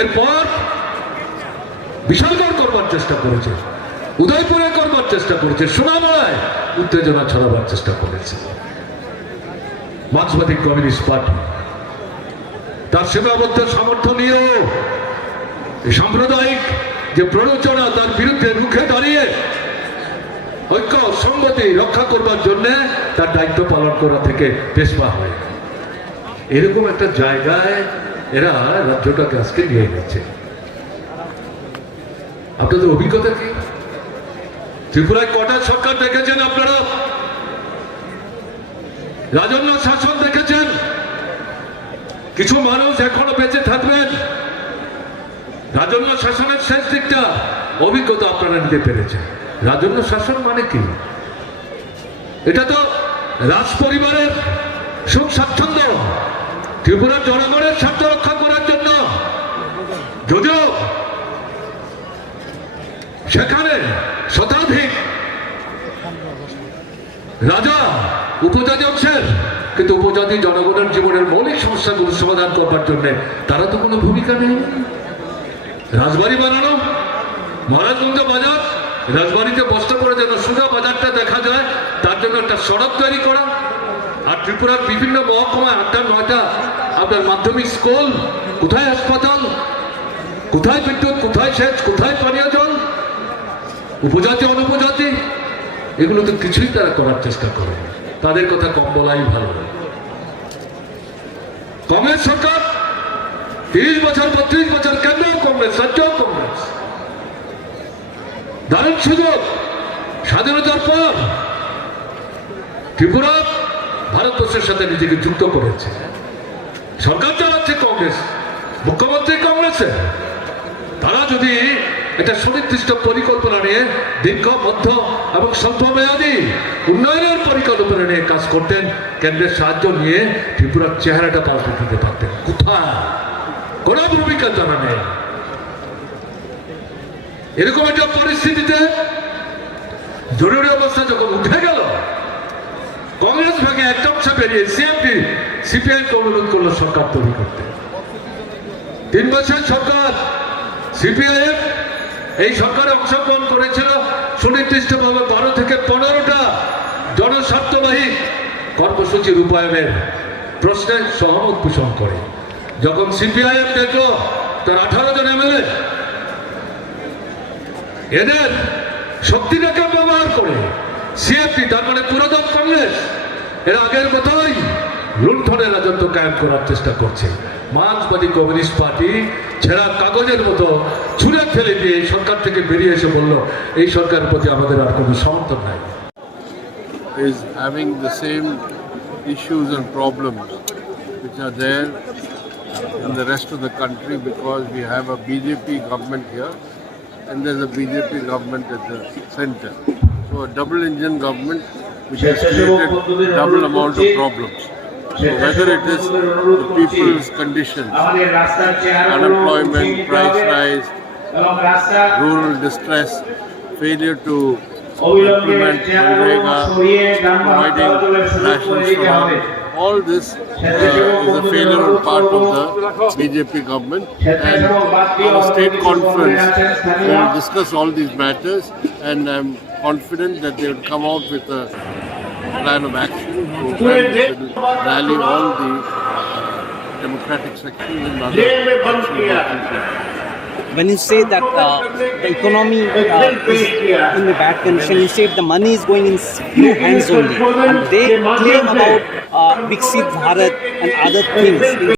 এরপর বিশালগড় করবার চেষ্টা করেছে, উদয়পুরে করবার চেষ্টা করেছে সোনামড়ায় উত্তেজনা ছড়াবার চেষ্টা করেছে। মার্ক্সবাদী কমিউনিস্ট পার্টি, তার সীমাবদ্ধ সামর্থ্য নিয়েও সাম্প্রদায়িক যে প্ররোচনা তার বিরুদ্ধে মুখে দাঁড়িয়ে ঐক্য সংগতি রক্ষা করবার জন্য তার দায়িত্ব পালন করা থেকে পেশপা হয় এরকম একটা জায়গায় এরা রাজ্যটাকে আজকে নিয়ে গেছে আপনাদের অভিজ্ঞতা কি? ত্রিপুরায় কটা সরকার দেখেছেন আপনারা? রাজন্য শাসন দেখেছেন? কিছু মানুষ এখনও বেঁচে থাকবেন। রাজন্য শাসনের শেষ দিকটা অভিজ্ঞতা আপনারা নিতে পেরেছেন। রাজন্য শাসন মানে কি? এটা তো রাজ পরিবারের সুখ স্বাচ্ছন্দ্য। ত্রিপুরার জনগণের স্বার্থ যদিও সেখানে শতাধিক রাজা উপজাতি অংশের, কিন্তু উপজাতি জনগণের জীবনের মৌলিক সমস্যাগুলো সমাধান করবার জন্য তারা তো কোনো ভূমিকা নেই রাজবাড়ি বানানো, মহারাজগঞ্জ বাজার, রাজবাড়িতে বস্তা করে যেন সুদা বাজারটা দেখা যায়, তার জন্য একটা সড়ক তৈরি করা, আর ত্রিপুরার বিভিন্ন মহকুমায় আটটা, নয়টা আপনার মাধ্যমিক স্কুল, কোথায় হাসপাতাল কোথায় বিদ্যুৎ, কোথায় সেচ, কোথায় পানীয় জল? উপজাতি, অনুপজাতি? এগুলো তো কিছুই তারা করার চেষ্টা করে তাদের কথা কম বলাই ভালো কংগ্রেস সরকার, তিরিশ বছর, বত্রিশ বছর কেন্দ্র কংগ্রেস? রাজ্য কংগ্রেস। দারুণ সুযোগ। স্বাধীনতার পর ত্রিপুরা ভারতবর্ষের সাথে নিজেকে যুক্ত করেছে। সরকার চালাচ্ছে কংগ্রেস। মুখ্যমন্ত্রী কংগ্রেসের। তারা যদি এটা সুনির্দিষ্ট পরিকল্পনা নিয়ে দীর্ঘ, মধ্য এবং স্বল্প মেয়াদী উন্নয়নের পরিকল্পনা নিয়ে কাজ করতেন, কেন্দ্রের সাহায্য নিয়ে ত্রিপুরার চেহারাটা পাল্টে দিতে পারতেন। কোথায়? কোনো ভূমিকা তারা নেই। এরকম একটা পরিস্থিতিতে জরুরি অবস্থা যখন উঠে গেল, কংগ্রেস ভাগে একটা অংশ বেরিয়ে সিএমপি সিপিআই অনুরোধ করল সরকার তৈরি করতে। তিন বছর সরকার সিপিআইএম এই সরকারে অংশগ্রহণ করেছিল সুনির্দিষ্টভাবে বারো থেকে পনেরোটা জনস্বার্থবাহী কর্মসূচি রূপায়ণের প্রশ্নে সহমত পোষণ করে। যখন সিপিআইএম দেখল, তার আঠারো জন এমএলএ, এদের শক্তিটাকে ব্যবহার করে সিএফটি তার মানে পুরাতন কংগ্রেস, এর আগের মতোই লুণ্ঠনের রাজত্ব কায়েম করার চেষ্টা করছে মার্ক্সবাদী কমিউনিস্ট পার্টি ছেঁড়া কাগজের মতো ছুঁড়ে ফেলে দিয়ে সরকার থেকে বেরিয়ে এসে বলল এই সরকারের প্রতি আমাদের আর কোনো সমর্থন নাই is having the same issues and problems which are there in the rest of the country because we have a BJP government here and there's a BJP government at the center. So a double engine government which has created double amount of problems. whether it is the people's conditions, unemployment, price rise, rural distress, failure to implement Manrega, providing rations for all. All this uh, is a failure on part of the BJP government and our state conference will discuss all these matters and I'm confident that they will come out with a plan of action to rally all the democratic sections and other sections of the country. when you say that uh, the economy uh, is in a bad condition, you say the money is going in few hands only, and they claim about uh, Viksit Bharat and other things.